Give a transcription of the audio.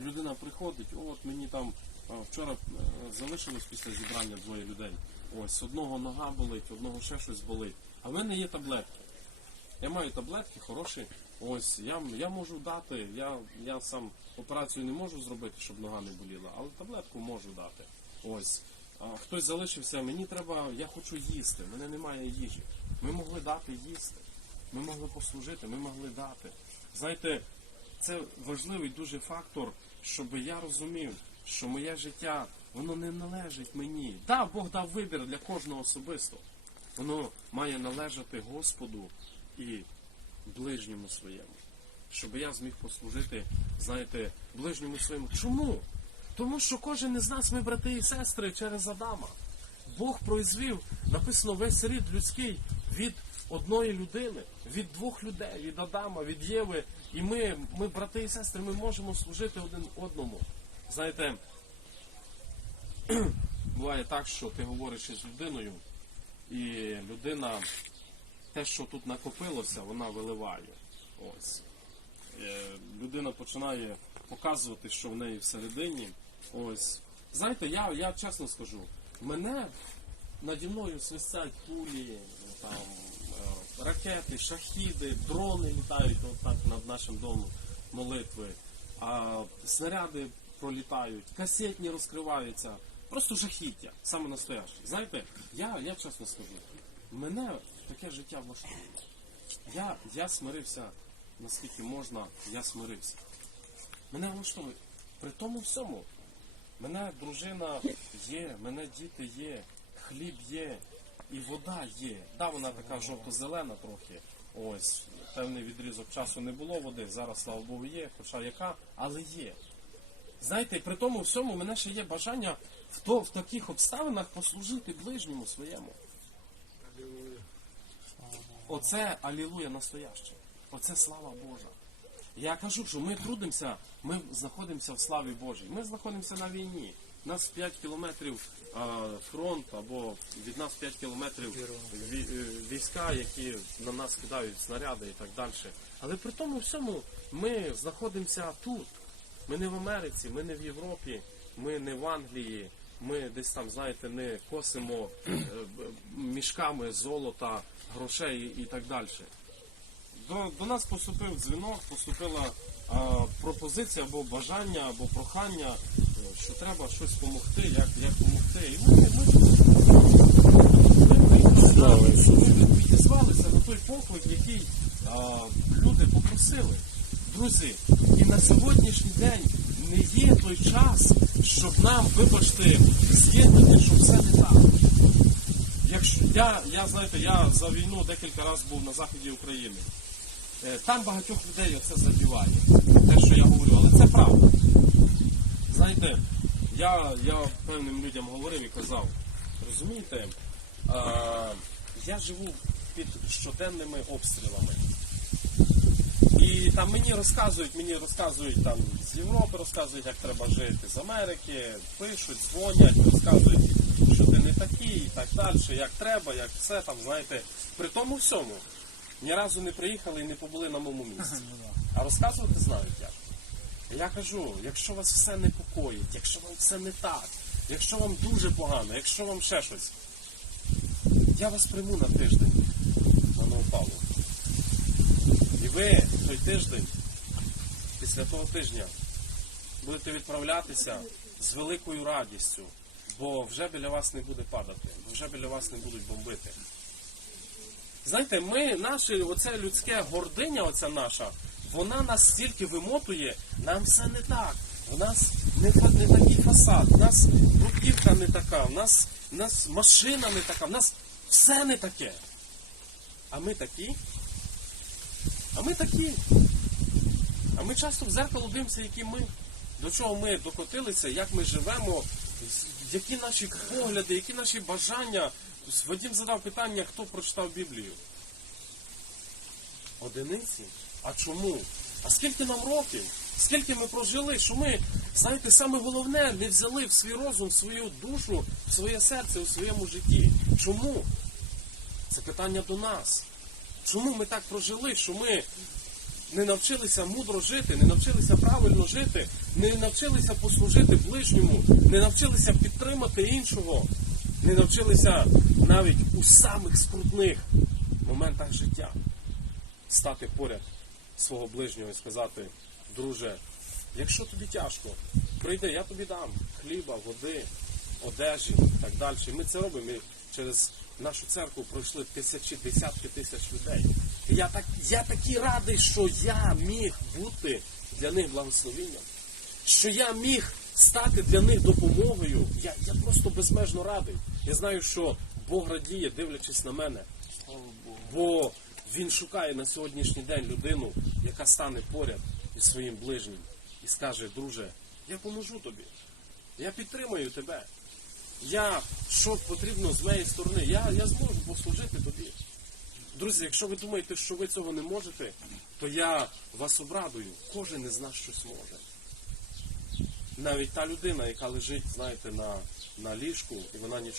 людина приходить, от мені там вчора е, залишилось після зібрання двоє людей. Ось одного нога болить, одного ще щось болить. А в мене є таблетки. Я маю таблетки хороші. Ось я, я можу дати. Я, я сам операцію не можу зробити, щоб нога не боліла, але таблетку можу дати. Ось. А, хтось залишився, мені треба, я хочу їсти, мене немає їжі. Ми могли дати їсти. Ми могли послужити, ми могли дати. Знаєте, це важливий дуже фактор, щоб я розумів, що моє життя воно не належить мені. Да, Бог дав вибір для кожного особисто. Воно має належати Господу і ближньому своєму. Щоб я зміг послужити, знаєте, ближньому своєму. Чому? Тому що кожен із нас, ми брати і сестри через Адама. Бог произвів, написано весь рід людський від одної людини, від двох людей, від Адама, від Єви. І ми, ми, брати і сестри, ми можемо служити один одному. Знаєте, буває так, що ти говориш із людиною, і людина те, що тут накопилося, вона виливає. Ось. Е, людина починає показувати, що в неї всередині. Ось. Знаєте, я, я чесно скажу, мене наді мною свистять кулі, там, ракети, шахіди, дрони літають отак над нашим домом молитви, а снаряди пролітають, касетні розкриваються. Просто жахіття, саме настояще. Знаєте, я, я чесно скажу, мене таке життя влаштовує. Я, я смирився, наскільки можна, я смирився. Мене влаштовує. При тому всьому, мене дружина є, мене діти є, хліб є, і вода є. Да, вона така жовто-зелена трохи. Ось, певний відрізок часу не було води, зараз, слава Богу, є, хоча яка, але є. Знаєте, при тому всьому мене ще є бажання в, то, в таких обставинах послужити ближньому своєму. Оце алілуя настояще. Оце слава Божа. Я кажу, що ми трудимося, ми знаходимося в славі Божій. Ми знаходимося на війні. Нас 5 кілометрів а, фронт, або від нас 5 кілометрів е, війська, які на нас кидають снаряди і так далі. Але при тому всьому ми знаходимося тут. Ми не в Америці, ми не в Європі, ми не в Англії, ми десь там, знаєте, не косимо е, мішками золота, грошей і так далі. До, до нас поступив дзвінок, поступила а, пропозиція або бажання, або прохання, що треба щось допомогти, як, як допомогти. І ми, ми, ми, ми відізвалися на той поклик, який а, люди попросили. Друзі, і на сьогоднішній день не є той час, щоб нам, вибачте, з'єднати, що все не так. Якщо я, я знаєте, я за війну декілька разів був на заході України. Е, Там багатьох людей оце задіває, те, що я говорю, але це правда. Знаєте, я, я певним людям говорив і казав, розумієте, е, я живу під щоденними обстрілами. І там мені розказують, мені розказують там з Європи, розказують, як треба жити, з Америки, пишуть, дзвонять, розказують, що ти не такий і так далі, як треба, як все там, знаєте, при тому всьому ні разу не приїхали і не побули на моєму місці. А розказувати знають як. Я кажу, якщо вас все непокоїть, якщо вам все не так, якщо вам дуже погано, якщо вам ще щось, я вас прийму на тиждень на Новопавлу. І ви той тиждень, після того тижня, будете відправлятися з великою радістю, бо вже біля вас не буде падати, бо вже біля вас не будуть бомбити. Знаєте, ми, наше, оце людське гординя, оця наша, вона нас стільки вимотує, нам все не так. У нас не, не такий фасад, у нас бруківка не така, у нас, у нас машина не така, у нас все не таке. А ми такі. А ми такі. А ми часто в зеркало дивимося, які ми, до чого ми докотилися, як ми живемо, які наші погляди, які наші бажання. Вадим задав питання, хто прочитав Біблію. Одиниці? А чому? А скільки нам років? Скільки ми прожили, що ми, знаєте, саме головне, не взяли в свій розум, в свою душу, в своє серце у своєму житті. Чому? Це питання до нас. Чому ми так прожили, що ми не навчилися мудро жити, не навчилися правильно жити, не навчилися послужити ближньому, не навчилися підтримати іншого, не навчилися навіть у самих скрутних моментах життя стати поряд свого ближнього і сказати, друже, якщо тобі тяжко, прийди, я тобі дам хліба, води, одежі і так далі. Ми це робимо. Ми через нашу церкву пройшли тисячі, десятки тисяч людей. І я, так, я такий радий, що я міг бути для них благословенням, що я міг стати для них допомогою. Я, я просто безмежно радий. Я знаю, що Бог радіє, дивлячись на мене. Бо він шукає на сьогоднішній день людину, яка стане поряд із своїм ближнім і скаже, друже, я поможу тобі, я підтримаю тебе. Я, що потрібно з моєї сторони, я, я зможу послужити тобі. Друзі, якщо ви думаєте, що ви цього не можете, то я вас обрадую. Кожен із нас щось може. Навіть та людина, яка лежить, знаєте, на, на ліжку, і вона нічого.